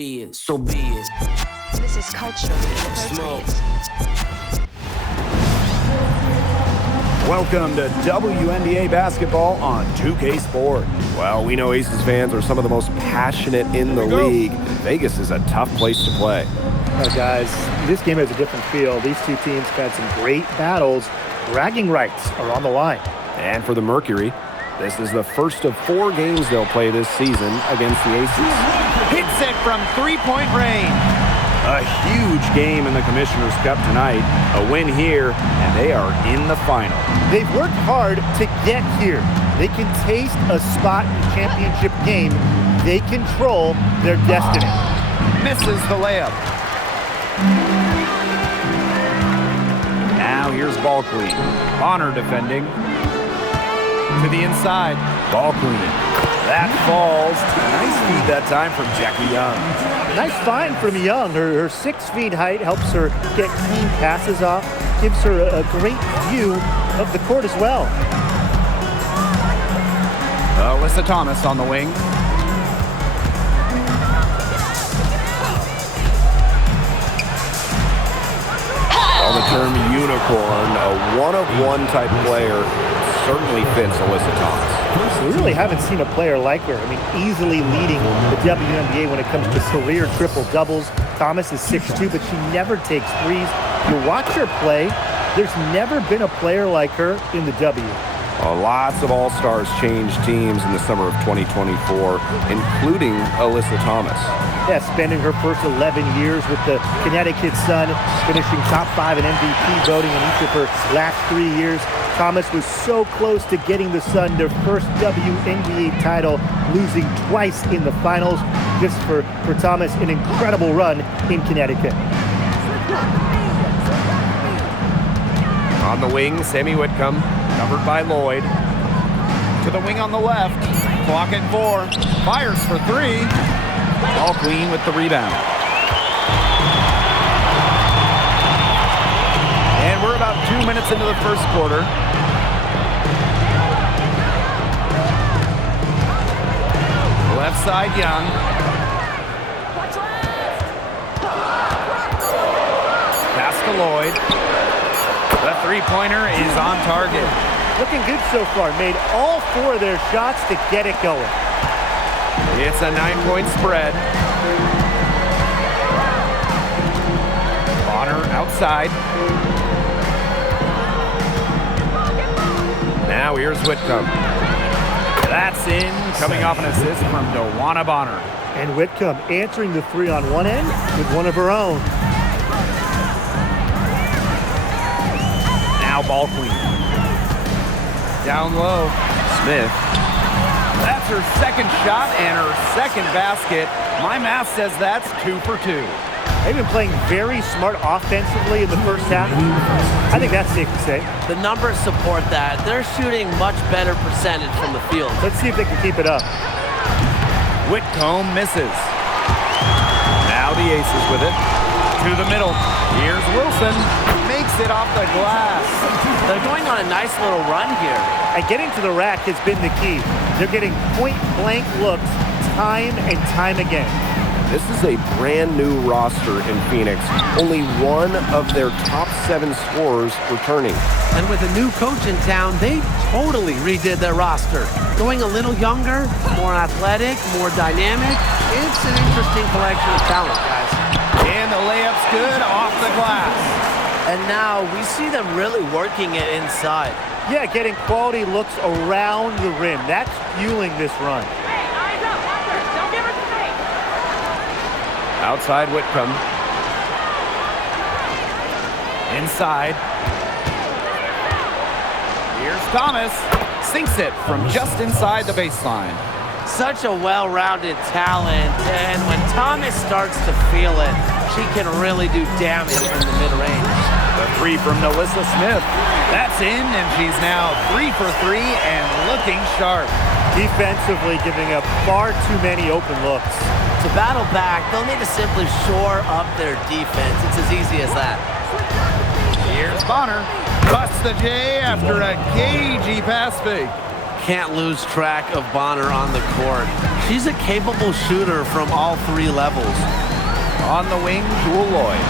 Be it, so be it. This is culturally Smoke. appropriate. Welcome to Wnba basketball on 2K Sport. Well, we know Aces fans are some of the most passionate in the league. Vegas is a tough place to play. Guys, this game has a different feel. These two teams have had some great battles. Bragging rights are on the line. And for the Mercury, this is the first of 4 games they'll play this season against the Aces. Hits it from three-point range. A huge game in the Commissioner's Cup tonight. A win here, and they are in the final. They've worked hard to get here. They can taste a spot in the championship game. They control their destiny. Misses the layup. Now here's ball clean. Bonner defending. To the inside. Ball clean. That falls. Nice feed that time from Jackie Young. Nice find from Young. Her 6 feet height helps her get clean passes off. Gives her a great view of the court as well. Alyssa Thomas on the wing. On the term unicorn, a one-of-one type player certainly fits Alyssa Thomas. We really haven't seen a player like her. I mean, easily leading the WNBA when it comes to career triple-doubles. Thomas is 6'2", but she never takes threes. You watch her play, there's never been a player like her in the W. Lots of All-Stars changed teams in the summer of 2024, including Alyssa Thomas. Yeah, spending her first 11 years with the Connecticut Sun, finishing top 5 in MVP voting in each of her last 3 years. Thomas was so close to getting the Sun their first WNBA title, losing twice in the finals. Just for Thomas, an incredible run in Connecticut. On the wing, Sammy Whitcomb, covered by Lloyd. To the wing on the left. Clock at 4. Fires for 3. All clean with the rebound. And we're about 2 minutes into the first quarter. Left side, Young. Pass to Lloyd. The three-pointer is on target. Looking good so far. Made all 4 of their shots to get it going. It's a 9-point spread. Bonner outside. Now here's Whitcomb. That's in, coming off an assist from Wnba Bonner. And Whitcomb answering the 3 on one end with one of her own. Now ball clean. Down low. Smith. That's her second shot and her second basket. My math says that's 2 for 2. They've been playing very smart offensively in the first half. I think that's safe to say. The numbers support that. They're shooting much better percentage from the field. Let's see if they can keep it up. Whitcomb misses. Now the Aces with it. To the middle. Here's Wilson. Makes it off the glass. They're going on a nice little run here. And getting to the rack has been the key. They're getting point-blank looks time and time again. This is a brand new roster in Phoenix. Only one of their top 7 scorers returning. And with a new coach in town, they totally redid their roster. Going a little younger, more athletic, more dynamic. It's an interesting collection of talent, guys. And the layup's good off the glass. And now we see them really working it inside. Yeah, getting quality looks around the rim. That's fueling this run. Outside Whitcomb. Inside. Here's Thomas. Sinks it from just inside the baseline. Such a well-rounded talent, and when Thomas starts to feel it, she can really do damage from the mid-range. The 3 from Alyssa Smith. That's in, and she's now 3 for 3 and looking sharp. Defensively giving up far too many open looks. To battle back, they'll need to simply shore up their defense. It's as easy as that. Here's Bonner. Busts the J after a cagey pass fake. can't lose track of Bonner on the court. She's a capable shooter from all three levels. On the wing, Jewel Lloyd.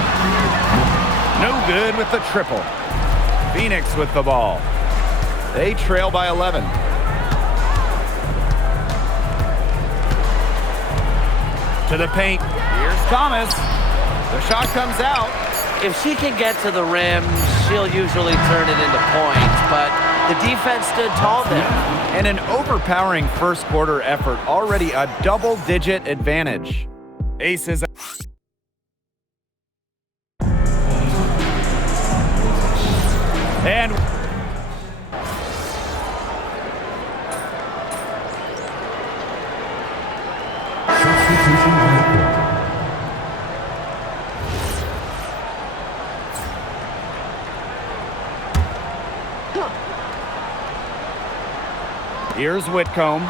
No good with the triple. Phoenix with the ball. They trail by 11. To the paint. Here's Thomas. The shot comes out. If she can get to the rim, she'll usually turn it into points, but the defense stood tall there. And an overpowering first quarter effort, already a double-digit advantage. Aces. And here's Whitcomb.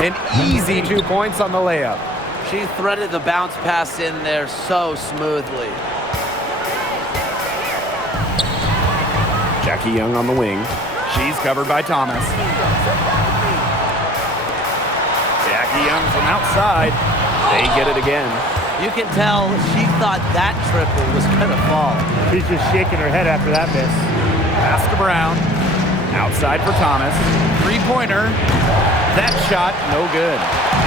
An easy 2 points on the layup. She threaded the bounce pass in there so smoothly. Jackie Young on the wing. She's covered by Thomas. Jackie Young from outside. They get it again. You can tell she thought that triple was gonna fall. She's just shaking her head after that miss. Pass to Brown. Outside for Thomas. Three-pointer. That shot, no good.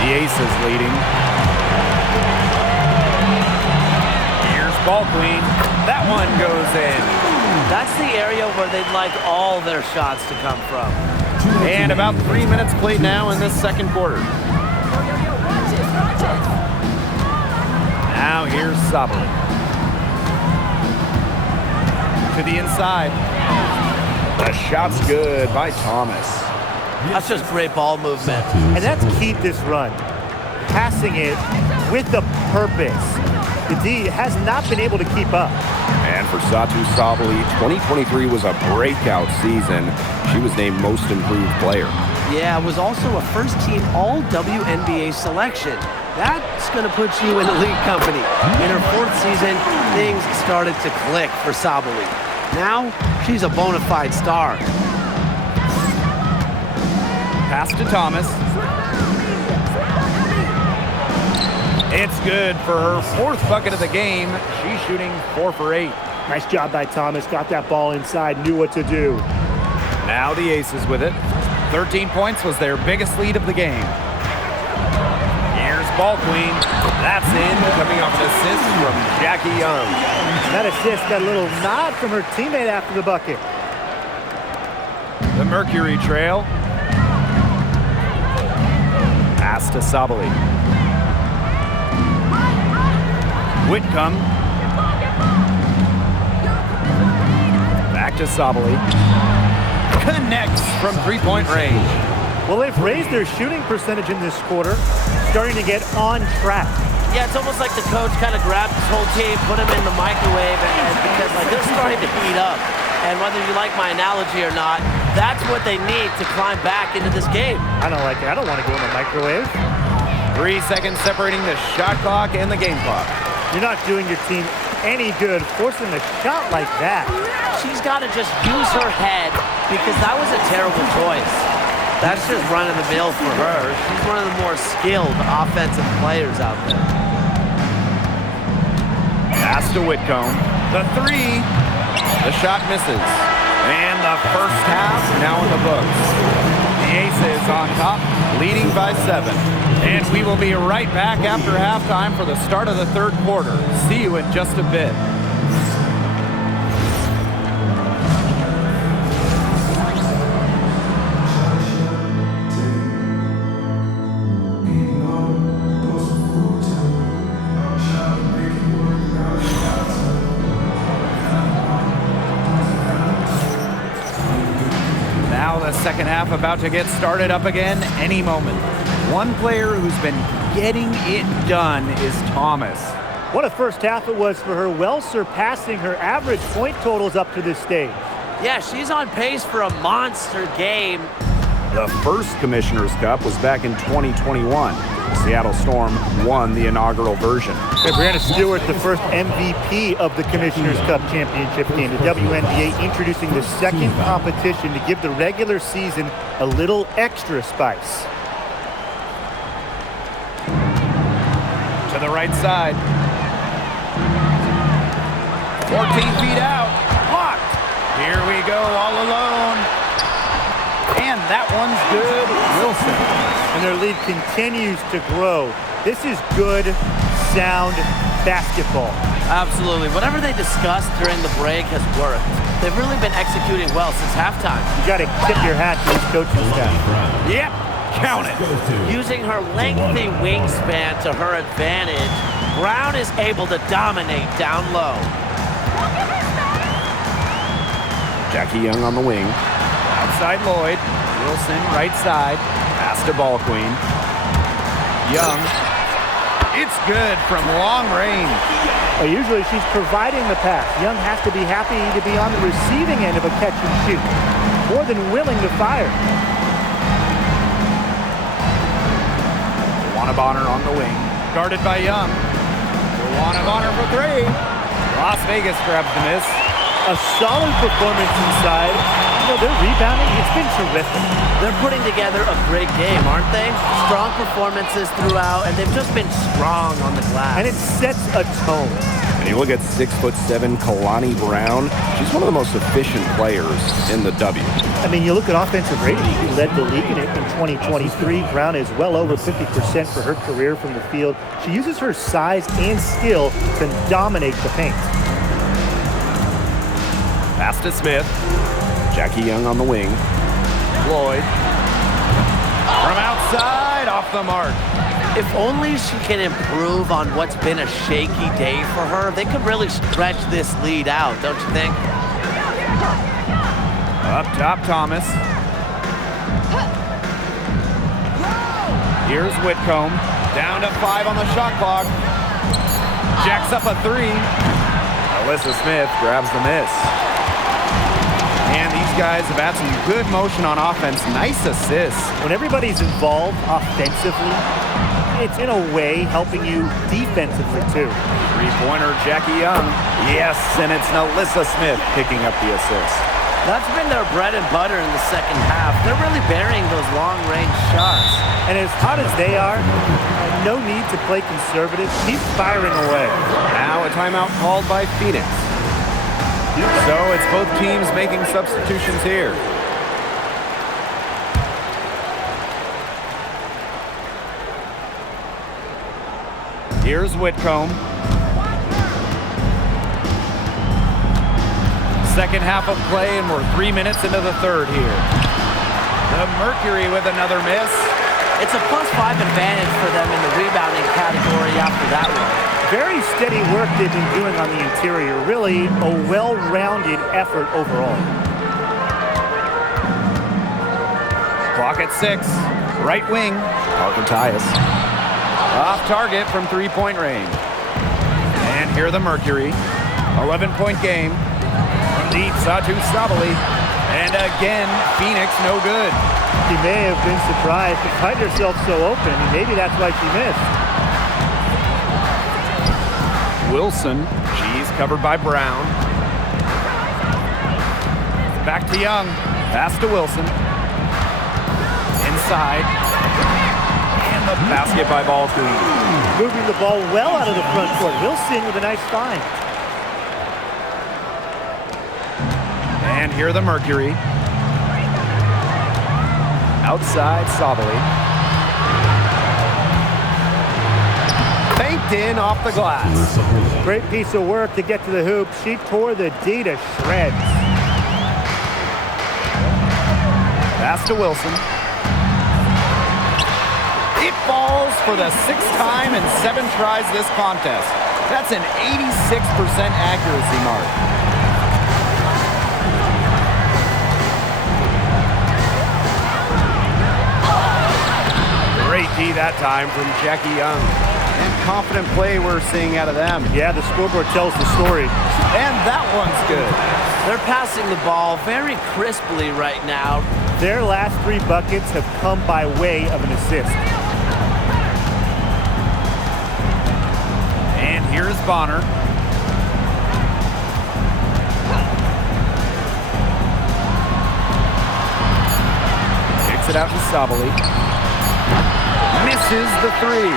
The Aces leading. Here's ball queen. That one goes in. That's the area where they'd like all their shots to come from. And about 3 minutes played now in this second quarter. Now here's Sabali. To the inside. The shot's good by Thomas. That's just great ball movement. And that's keyed this run. Passing it with a purpose. The D has not been able to keep up. And for Satu Sabali, 2023 was a breakout season. She was named Most Improved Player. Yeah, it was also a first-team All-WNBA selection. That's going to put you in elite company. In her fourth season, things started to click for Sabali. Now, she's a bona fide star. Pass to Thomas. It's good for her fourth bucket of the game. She's shooting 4 for 8. Nice job by Thomas. Got that ball inside, knew what to do. Now the Aces with it. 13 points was their biggest lead of the game. Here's ball queen. That's in, coming off an assist from Jackie Young. That assist got a little nod from her teammate after the bucket. The Mercury trail. Pass to Sabali. Whitcomb. Back to Sabali. Connects from three-point range. Well, they've raised their shooting percentage in this quarter, starting to get on track. Yeah, it's almost like the coach kind of grabbed his whole team, put him in the microwave, and because like they're starting to heat up. And whether you like my analogy or not, that's what they need to climb back into this game. I don't like it. I don't want to go in the microwave. 3 seconds separating the shot clock and the game clock. You're not doing your team any good forcing a shot like that. She's got to just use her head because that was a terrible choice. That's just run-of-the-mill for her. She's one of the more skilled offensive players out there. Pass to Whitcomb. The three. The shot misses. And the first half now in the books. The Aces on top, leading by 7. And we will be right back after halftime for the start of the third quarter. See you in just a bit. Now the second half about to get started up again any moment. One player who's been getting it done is Thomas. What a first half it was for her, well surpassing her average point totals up to this stage. Yeah, she's on pace for a monster game. The first Commissioner's Cup was back in 2021. Seattle Storm won the inaugural version. Okay, Brianna Stewart, the first MVP of the Commissioner's Cup championship game. The WNBA introducing the second competition to give the regular season a little extra spice. To the right side. 14 feet out. Blocked. Here we go, all alone. And that one's good. Wilson. And their lead continues to grow. This is good, sound basketball. Absolutely. Whatever they discussed during the break has worked. They've really been executing well since halftime. You got to tip your hat to his coaching staff. Yep, count it. Using her lengthy wingspan to her advantage, Brown is able to dominate down low. Jackie Young on the wing. Outside Lloyd. Wilson, right side. Pass to Ball Queen. Young. It's good from long range. Well, usually she's providing the pass. Young has to be happy to be on the receiving end of a catch and shoot. More than willing to fire. Wnba on the wing. Guarded by Young. Wnba for three. Las Vegas grabs the miss. A solid performance inside. You know, their rebounding, it's been terrific. They're putting together a great game, aren't they? Strong performances throughout, and they've just been strong on the glass. And it sets a tone. And you look at 6'7" Kalani Brown. She's one of the most efficient players in the W. I mean, you look at offensive rating. She led the league in it in 2023. Brown is well over 50% for her career from the field. She uses her size and skill to dominate the paint. Pass to Smith. Jackie Young on the wing. Lloyd. From outside, off the mark. If only she can improve on what's been a shaky day for her, they could really stretch this lead out, don't you think? Up top, Thomas. Here's Whitcomb. Down to 5 on the shot clock. Jacks up a 3. Alyssa Smith grabs the miss. And these guys have had some good motion on offense. Nice assists. When everybody's involved offensively, it's in a way helping you defensively too. Three-pointer, Jackie Young. Yes, and it's Alyssa Smith picking up the assist. That's been their bread and butter in the second half. They're really burying those long-range shots. And as hot as they are, no need to play conservative. Keep firing away. Now a timeout called by Phoenix. So it's both teams making substitutions here. Here's Whitcomb. Second half of play, and we're 3 minutes into the third here. The Mercury with another miss. It's a +5 advantage for them in the rebounding category after that one. Very steady work they've been doing on the interior. Really a well-rounded effort overall. Clock at 6. Right wing. Parker Tyus. Off target from three-point range. And here the Mercury. 11-point game. From deep, Satu Sabali. And again, Phoenix no good. She may have been surprised to find herself so open. Maybe that's why she missed. Wilson. She's covered by Brown. Back to Young. Pass to Wilson. Inside. And the basket by Ball Queen. Moving the ball well out of the front court. Wilson with a nice find. And here the Mercury. Outside Sabali. Banked in off the glass. Great piece of work to get to the hoop. She tore the D to shreds. Pass to Wilson. It falls for the 6th time in 7 tries this contest. That's an 86% accuracy mark. Great D that time from Jackie Young. And confident play we're seeing out of them. Yeah, the scoreboard tells the story. And that one's good. They're passing the ball very crisply right now. Their last 3 buckets have come by way of an assist. And here's Bonner. Kicks it out to Sabali. Misses the 3.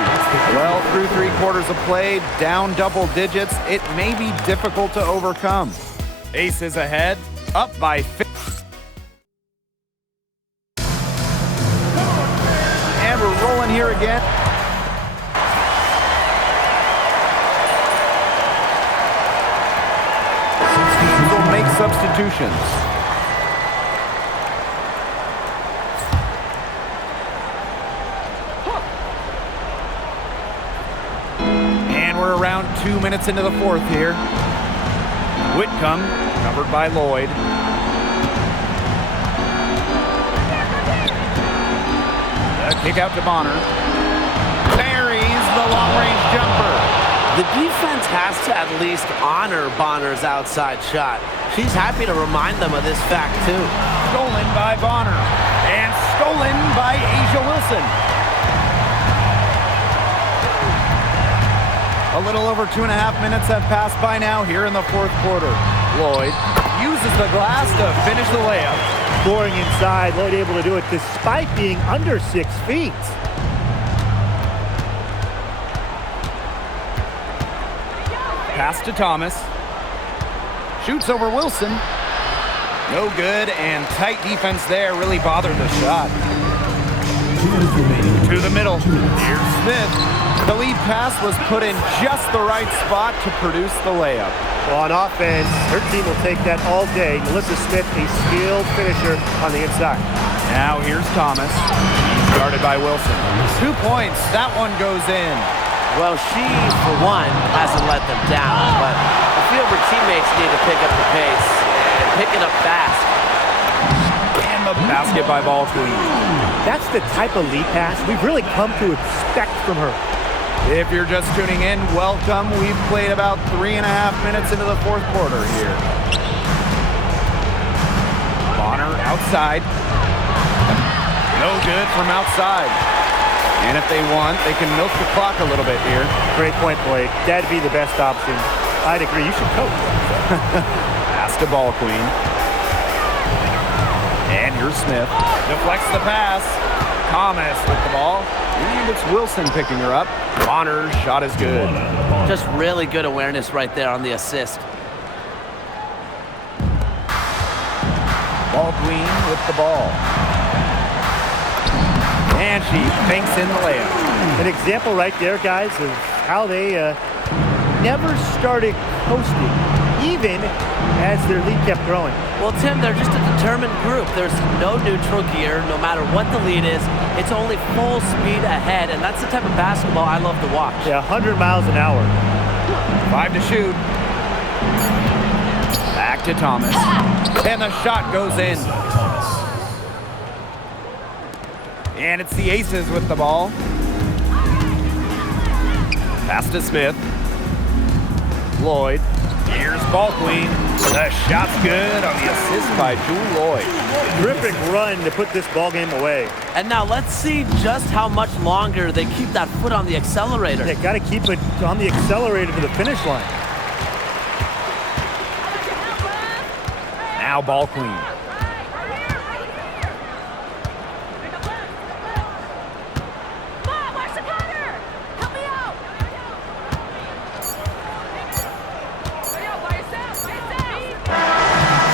Well, through 3 quarters of play, down double digits, it may be difficult to overcome. Aces ahead, up by 50. And we're rolling here again. Will make substitutions. And we're around 2 minutes into the 4th here. Whitcomb, covered by Lloyd. The kick out to Bonner. Buries the long-range jumper. The defense has to at least honor Bonner's outside shot. She's happy to remind them of this fact, too. Stolen by Bonner. And stolen by Asia Wilson. A little over 2.5 minutes have passed by now here in the 4th quarter. Lloyd uses the glass to finish the layup. Scoring inside, Lloyd able to do it despite being under 6 feet. Pass to Thomas. Shoots over Wilson. No good, and tight defense there really bothered the shot. To the middle. Here's Smith. The lead pass was put in just the right spot to produce the layup. Well, on offense, her team will take that all day. Melissa Smith, a skilled finisher on the inside. Now here's Thomas. Guarded by Wilson. 2 points. That one goes in. Well, she, for one, hasn't let them down, but a few of her teammates need to pick up the pace and pick it up fast. And the basket by Ball Queen. That's the type of lead pass we've really come to expect from her. If you're just tuning in, welcome. We've played about 3.5 minutes into the 4th quarter here. Bonner outside. No good from outside. And if they want, they can milk the clock a little bit here. Great point, Blake. That'd be the best option. I'd agree. You should coach. Pass to Ball Queen. And here's Smith. Deflects the pass. Thomas with the ball. And it's Wilson picking her up. Bonner's shot is good. Just really good awareness right there on the assist. Ball Queen with the ball. And she banks in the layup. An example right there, guys, of how they never started coasting, even as their lead kept growing. Well, Tim, they're just a determined group. There's no neutral gear. No matter what the lead is, it's only full speed ahead, and that's the type of basketball I love to watch. Yeah, 100 miles an hour. 5 to shoot. Back to Thomas. And the shot goes in. And it's the Aces with the ball. Pass to Smith. Lloyd. Here's Ball Queen. The shot's good on the assist by Jewel Lloyd. Terrific run to put this ball game away. And now let's see just how much longer they keep that foot on the accelerator. Yeah, got to keep it on the accelerator to the finish line. Now Ball Queen.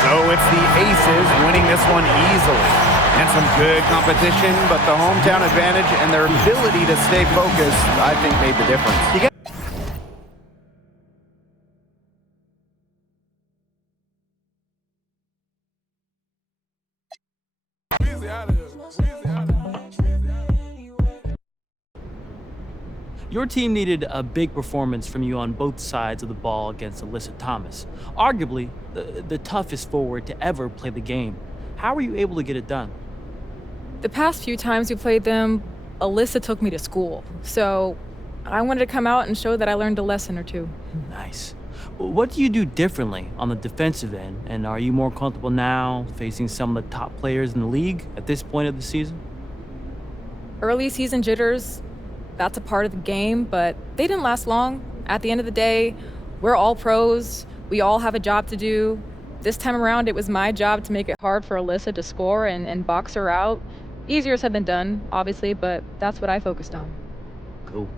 So it's the Aces winning this one easily. And some good competition, but the hometown advantage and their ability to stay focused, I think, made the difference. Your team needed a big performance from you on both sides of the ball against Alyssa Thomas, arguably the toughest forward to ever play the game. How were you able to get it done? The past few times we played them, Alyssa took me to school, so I wanted to come out and show that I learned a lesson or two. Nice. What do you do differently on the defensive end? And are you more comfortable now facing some of the top players in the league at this point of the season? Early season jitters, that's a part of the game, but they didn't last long. At the end of the day, we're all pros. We all have a job to do. This time around, it was my job to make it hard for Alyssa to score and box her out. Easier said than done, obviously, but that's what I focused on. Cool.